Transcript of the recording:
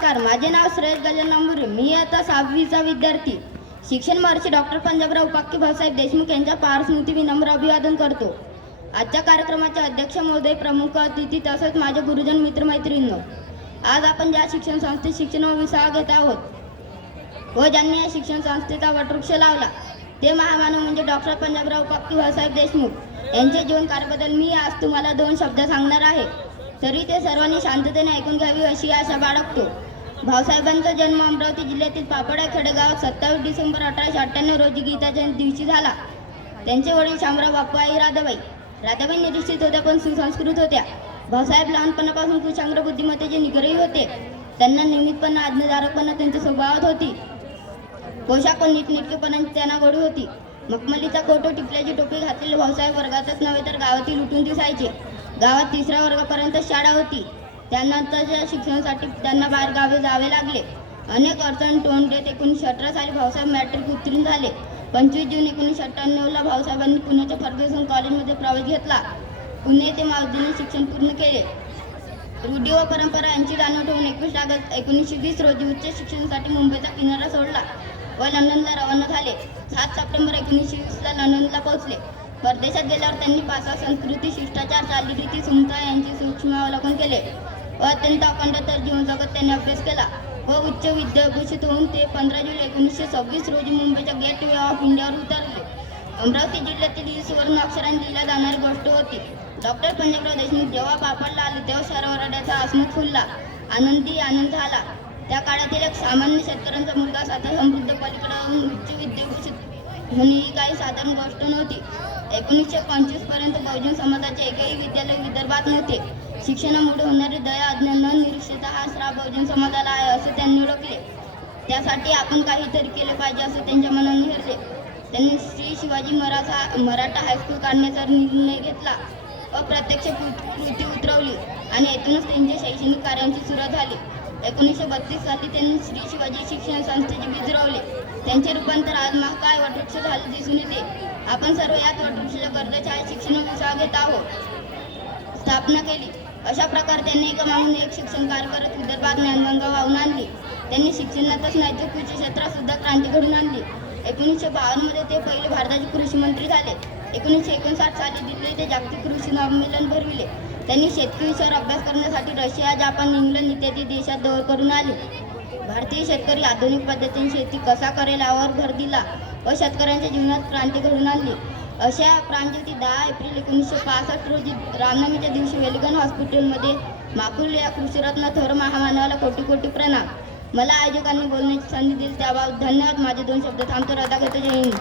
नमस्कार माझे नाव सुरेश गजानन नांबुरे मी आता सहावीचा विद्यार्थी. शिक्षण महर्षी डॉक्टर पंजाबराव उपाख्य भाऊसाहेब देशमुख यांच्या पारस्मृती विनम्र अभिवादन करतो. आजच्या कार्यक्रमाचे अध्यक्ष महोदय प्रमुख अतिथी तसेच माझे गुरुजन मित्रमैत्रिणींनो आज आपण ज्या शिक्षण संस्थेत शिक्षण व विसावा घेत आहोत व ज्यांनी या शिक्षण संस्थेचा वटवृक्ष लावला ते महामानव म्हणजे डॉक्टर पंजाबराव उपाख्य भाऊसाहेब देशमुख यांचे जीवन कार्याबद्दल मी आज तुम्हाला दोन शब्द सांगणार आहे. तरी ते सर्वांनी शांततेने ऐकून घ्यावी अशी आशा बाळगतो. भाऊसाहेबांचा जन्म अमरावती जिल्ह्यातील पापडा खेडेगावात सत्तावीस डिसेंबर अठराशे अठ्ठ्याण्णव रोजी गीता जयंती दिवशी झाला. त्यांचे वडील शामराव बाप्पा आई राधाबाई. राधाबाई निरीक्षित होत्या पण सुसंस्कृत होत्या. भाऊसाहेब लहानपणापासून कुशांग्र बुद्धिमत्तेचे निग्रही होते. त्यांना नियमितपणा आज्ञाधारकपणा त्यांच्या स्वभावात होती. पोशाख पण नीटनेटकेपणाची त्यांना गोडी होती. मखमलीचा कोटो टिपल्याची टोपी घातलेले भाऊसाहेब वर्गातच नव्हे तर गावातील उठून दिसायचे. गावात तिसऱ्या वर्गापर्यंत शाळा होती. त्यानंतरच्या शिक्षणासाठी त्यांना बाहेरगावी जावे लागले. अनेक अडचण तोंड देत एकोणीसशे अठरा साली भाऊसाहेब मॅट्रिक उत्तीर्ण झाले. पंचवीस जून एकोणीसशे अठ्ठ्याण्णवला भाऊसाहेबांनी पुण्याच्या फर्ग्युसन कॉलेजमध्ये प्रवेश घेतला. पुणे ते मावदीने शिक्षण पूर्ण केले. रूढी व परंपरा यांची जाणीव ठेवून एकवीस ऑगस्ट एकोणीसशे वीस रोजी उच्च शिक्षणासाठी मुंबईचा किनारा सोडला व लंडनला रवाना झाले. सात सप्टेंबर एकोणीसशे वीसला लंडनला पोहोचले. परदेशात गेल्यावर त्यांनी पाचवा संस्कृती शिष्टाचार चालीरीती सुमता यांचे सूक्ष्म अवलोकन केले. अत्यंत अखंड तर जीवनजगत त्यांनी अभ्यास केला. व उच्च विद्याभूषित होऊन ते पंधरा जुलै एकोणीसशे सव्वीस रोजी मुंबईच्या गेट वे ऑफ इंडियावर उतरले. अमरावती जिल्ह्यातील ही सुवर्ण अक्षरांनी लिहिल्या जाणारी गोष्ट होती. डॉक्टर पंजाबराव देशमुख जेव्हा पापडला आले तेव्हा शहरवराड्याचा आसमुख फुलला आनंदी आनंद झाला. त्या काळातील एक सामान्य शेतकऱ्यांचा मुलगा साधा समृद्ध पलीकडे उच्च विद्याभूषित होणे ही काही साधारण गोष्ट नव्हती. एकोणीसशे पंचवीसपर्यंत बहुजन समाजाचे एकही विद्यालय विदर्भात नव्हते. शिक्षणामुळे होणारी दया अज्ञान न निरीक्षता हा श्राप बहुजन समाजाला आहे असे त्यांनी ओळखले. त्यासाठी आपण काहीतरी केले पाहिजे असं त्यांच्या मनाने ठरले त्यांनी श्री शिवाजी मराठा मराठा हायस्कूल काढण्याचा निर्णय घेतला. व प्रत्यक्ष कृती उतरवली आणि येथूनच त्यांच्या शैक्षणिक कार्यांची सुरुवात झाली. एकोणीसशे बत्तीस साली त्यांनी श्री शिवाजी शिक्षण संस्थेचे बीज रोवले. त्यांचे रूपांतर आज महाकाय वटवृक्ष झाले दिसून येते. आपण सर्व याच वटवृक्षाच्या गरजेच्या शिक्षण उत्साह घेत आहोत. स्थापना केली. अशा प्रकारे त्यांनी एका मागून एक शिक्षण कार्य करत विदर्भात ज्ञानगंगा वाहून आणली. त्यांनी शिक्षणातच नाही तर कृषी क्षेत्रात सुद्धा क्रांती घडून आणली. एकोणीसशे बावन्नमध्ये ते पहिले भारताचे कृषी मंत्री झाले. एकोणीसशे एकोणसाठ साली दिल्ली ते जागतिक कृषी संमेलन भरविले. त्यांनी शेतकरी विषयावर अभ्यास करण्यासाठी रशिया जपान इंग्लंड इत्यादी देशात दौर करून आले. भारतीय शेतकरी आधुनिक पद्धतीने शेती कसा करेल यावर भर दिला व शेतकऱ्यांच्या जीवनात क्रांती घडून आणली. अशा प्रांजती दहा एप्रिल एकोणीसशे पासष्ट रोजी रामनवमीच्या दिवशी वेलिगन हॉस्पिटलमध्ये माकुल या कृषीरत्न थोर महामानवाला कोटी कोटी प्रणाम. मला आयोजकांनी बोलण्याची संधी दिली त्याबाबत धन्यवाद. माझे दोन शब्द थांबतो. राधा जय हिंद.